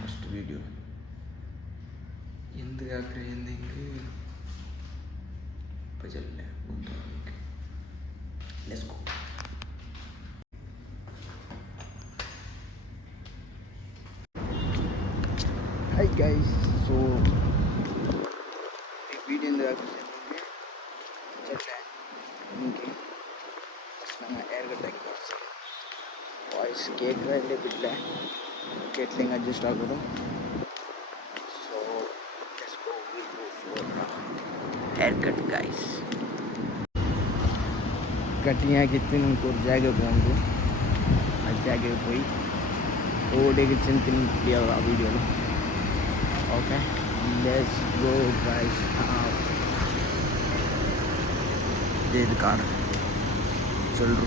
First video ಎಂದಿಗಾಗ್ರೆ ಎಂದಿಂಗೆ ಪಜಲ್ಲ ಗುಂತೋನಿಗೆ let's go. Hi guys, so एक वीडियो चलते हैं उनके एयर कट वाइस केक बिट्टे केटलिंग अड्जस्ट आगो. So let's go, will go for hair cut guys. Cutting आगिತ್ತು ನಮಗೆ ಒಂದು ಜಾಗ ಬಂದು ಆ ಜಾಗಕ್ಕೆ ಹೋಗಿ ಓಡಿಗೆ ಚಿಂತಿನಿ ಆ ವಿಡಿಯೋలో. Okay, let's go guys. This car चल रो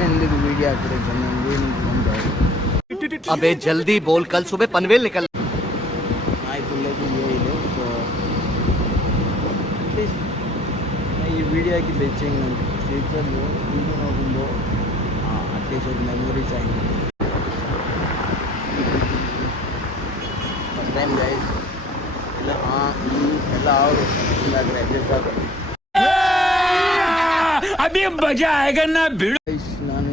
नंदे की वीडियो आकर जन्नत नहीं घूम जाए. अबे जल्दी बोल, कल सुबह पनवेल निकल. आई बोले कि ये ले तो एटलीस्ट मैं ये वीडियो की बेचेंगे फ्यूचर में वीडियो होगो एटलीस्ट एक मेमोरी चाहिए. टाइम गाइस ಎಲ್ಲ ಎಲ್ಲ ಅವರು अभी मजा आएगा ना भिड़. ನಾನು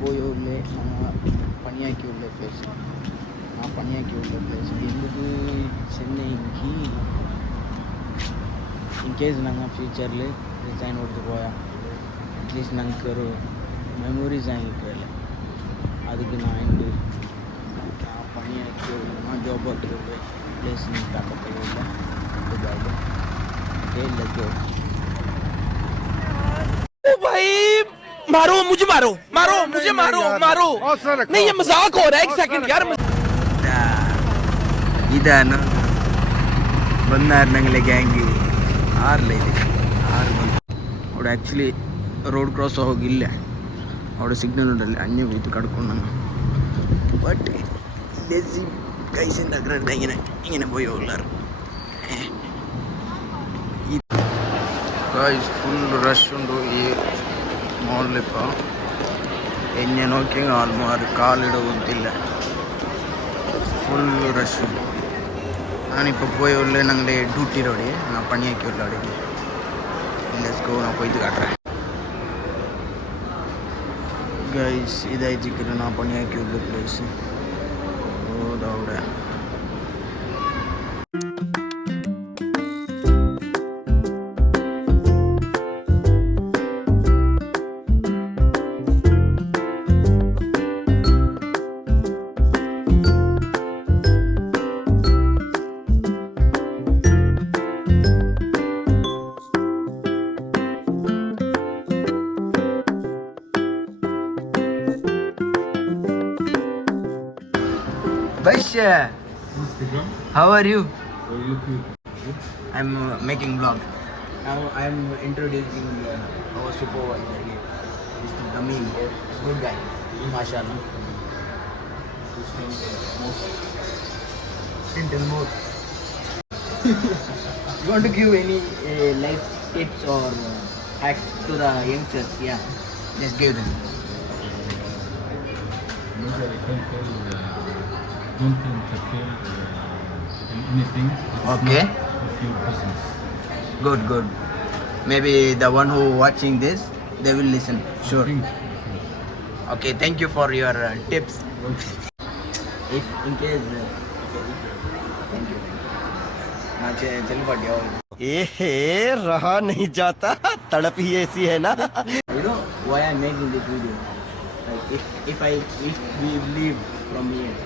పోయోలే మన పనియాకి వెళ్ళే ప్లేస్ నా పనియాకి వెళ్ళే ప్లేస్ ఎందుకు చెన్నైకి ಇನ್ ಕೇಸ್ ನಂಗೆ ಫ್ಯೂಚರ್ಲಿ ರಿಸೈನ್ ಹೊಡೆದು போயா ಅಟ್ಲೀಸ್ಟ್ ನಂಗೆ ஒரு மெமோரிஸ் ஆகிக்கிறல அதுக்கு நான் இந்த பணியாக்கி நான் ஜாப் ஆக்கிட்டு प्लेस नहीं ताकत है तो जाएगा. Okay let's go. ओ भाई मारो मुझे, मारो मारो मुझे, मारो मारो. नहीं ये मजाक हो रहा है. एक सेकंड यार. ഇതാണ് വന്നായിരുന്നെങ്കിലെ ഗ്ಯಾಂഗ് ആറില്ല അവിടെ ആക്ച്വಲಿ ರೋಡ್ ಕ್ರಾಸ್ ಹೋಗಿಲ್ಲ അവിടെ ಸಿಗ್ನಲ್ ಉಂಟಲ್ಲ ಅನ್ಯ ಹೋಯ್ತು ಕಡ್ಕೊಂಡು ಬಟ್ ಲೆಸಿ കൈസിൻ്റെ അഗ്രണ്ട ഇങ്ങനെ പോയി ഉള്ളാറ്. ഫുൾ റഷ് ഉണ്ട് ഈ മോളിലിപ്പോൾ. എന്നെ നോക്കിയെങ്കിൽ ആൾമാർ കാലിട ಗೊತ್ತಿಲ್ಲ. Full rush. ನಾನಿപ്പോൾ പോയി ഉള്ള ഞങ്ങളുടെ ഡ്യൂട്ടിയിലോടെ ഞാൻ പണിയാക്കി ഉള്ളോടെ ലെറ്റ്സ് ഗോ. ഞാൻ പോയിട്ട് കാട്ടുறேன் ഗൈസ്. ഇതായിരിക്കും ഞാൻ പണിയാക്കി ഉള്ള പ്ലേസ്. അവിടെ Baisha, how are you? I'm making vlog. Now I'm introducing our supervisor here, Mr. Tamim. Good guy, mashallah. Tell more. You want to give any life tips or hacks to the youngsters? Yeah, just give them. Don't interfere in anything. Okay. Of your business. Good. Maybe the one who watching this, they will listen. Sure. Okay. Thank you for your tips. If in case, thank you. मुझे चल पड़िया. रहा नहीं जाता, तड़प ही ऐसी है ना. You know why I'm making this video? Like if we leave from here,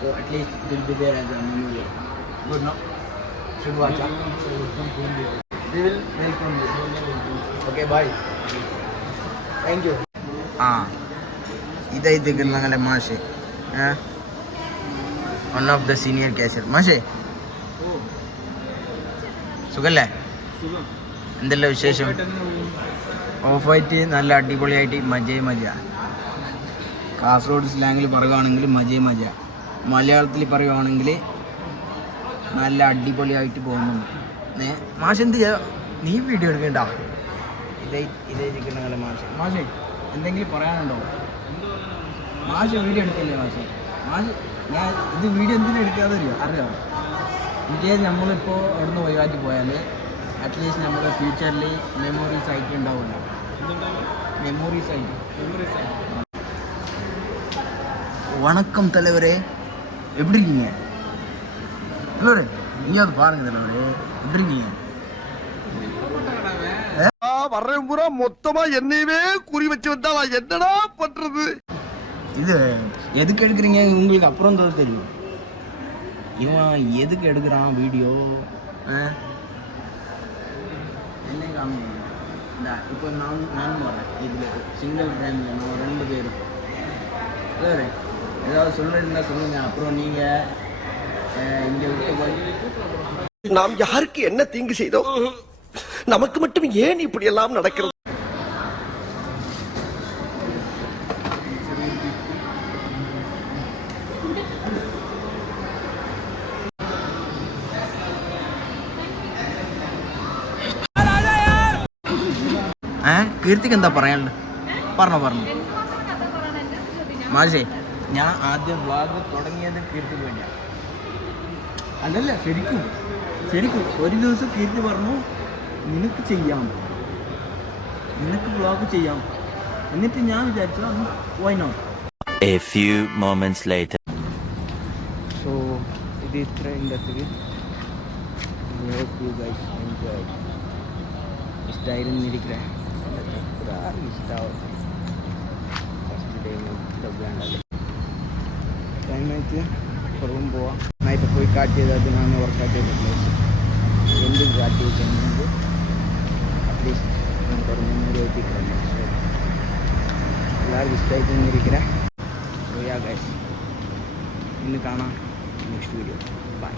so at least it will be there as a memory. Good, no? Should watch. We will welcome you. Okay, bye. Thank you. ഇതായിട്ട് ഞങ്ങളുടെ മാഷ്, one of the senior cashier. മാഷേ സുഖല്ലേ? എന്തെല്ലാം വിശേഷം? ഓഫായിട്ട് നല്ല അടിപൊളിയായിട്ട് മജ. കാസർഗോഡ് സ്ലാങ്ങിൽ പറയുകയാണെങ്കിൽ മജ. മലയാളത്തിൽ പറയുകയാണെങ്കിൽ നല്ല അടിപൊളിയായിട്ട് പോകുന്നുണ്ട്. മാഷ് എന്ത് ചെയ്യാ? നീ വീഡിയോ എടുക്കണ്ട. ഇതായിരിക്കും ഞങ്ങളുടെ മാഷ്. എന്തെങ്കിലും പറയാനുണ്ടോ? മാഷ് വീഡിയോ എടുക്കല്ലേ മാഷ് ഞാൻ ഇത് വീഡിയോ എന്തിനും എടുക്കാതെ അറിയാം. ഇന്ത്യയെ നമ്മളിപ്പോൾ അവിടുന്ന് ഒഴിവാക്കി പോയാൽ അറ്റ്ലീസ്റ്റ് നമ്മുടെ ഫ്യൂച്ചറിൽ മെമ്മറീസ് ആയിട്ട് ഉണ്ടാവില്ല. മെമ്മറീസ് ആയിട്ട്. வணக்கம் தலைவரே, எப்படி இருக்கீங்க தலைவரே? நீங்க அது பாருங்க தலைவரே, எப்படி இருக்கீங்க? வர்றேன் பூரா மொத்தமா என்னையவே குறி வச்சு வந்தா நான் என்னடா பண்றது? இது எதுக்கு எடுக்கிறீங்க உங்களுக்கு அப்புறம் தான் தெரியும். இவன் எதுக்கு எடுக்கிறான் வீடியோ? என்ன காமிங்க இப்போ நானும் வரேன். இதில் சிங்கிள் ஃப்ரேமில் நான் 2 பேரும் தலைவரே ஏதாவது சொல்கிறீங்களா சொல்லுங்கள். அப்புறம் நீங்கள் இங்கே விட்டு போய் நாம் யாருக்கு என்ன தீங்கு செய்தோம்? நமக்கு மட்டும் ஏன் இப்படி எல்லாம் நடக்கிறது? കീർത്തിക്ക് എന്താ പറയാനുള്ളത്? പറഞ്ഞു മാഷേ, ഞാൻ ആദ്യം വ്ളോഗ് തുടങ്ങിയത് കീർത്തിക്ക് വേണ്ടിയാണ്. അല്ലല്ല, ശരിക്കും ഒരു ദിവസം കീർത്തി പറഞ്ഞു നിനക്ക് ചെയ്യാം, നിനക്ക് വ്ളോഗ് ചെയ്യാം. എന്നിട്ട് ഞാൻ വിചാരിച്ചു why not. A few moments later. So ഇത് ഇത്ര ഇന്നത്തേക്ക്. I hope you guys enjoyed. ഇഷ്ടമായിരുന്നു ഇരിക്കേ ഇഷ്ടമാവും. ഫസ്റ്റ് ഡേ ടൈമായിട്ട് കുറവും പോവാം. നന്നായിട്ട് പോയി കാട്ടിയത് അതിനാണ് വർക്കൗട്ട് ചെയ്ത പ്ലേസ്. എന്തും കാട്ടി ചെയ്യുന്നത് അറ്റ്ലീസ്റ്റ് നമുക്ക് ഒരു മെമ്മറി എത്തിക്കണം. സോ എല്ലാവർക്കും ഇഷ്ടമായിട്ട് ഇരിക്കേ. സോ യാ ഗൈസ്, ഇന്ന് കാണാം നെക്സ്റ്റ് വീഡിയോ. ബൈ.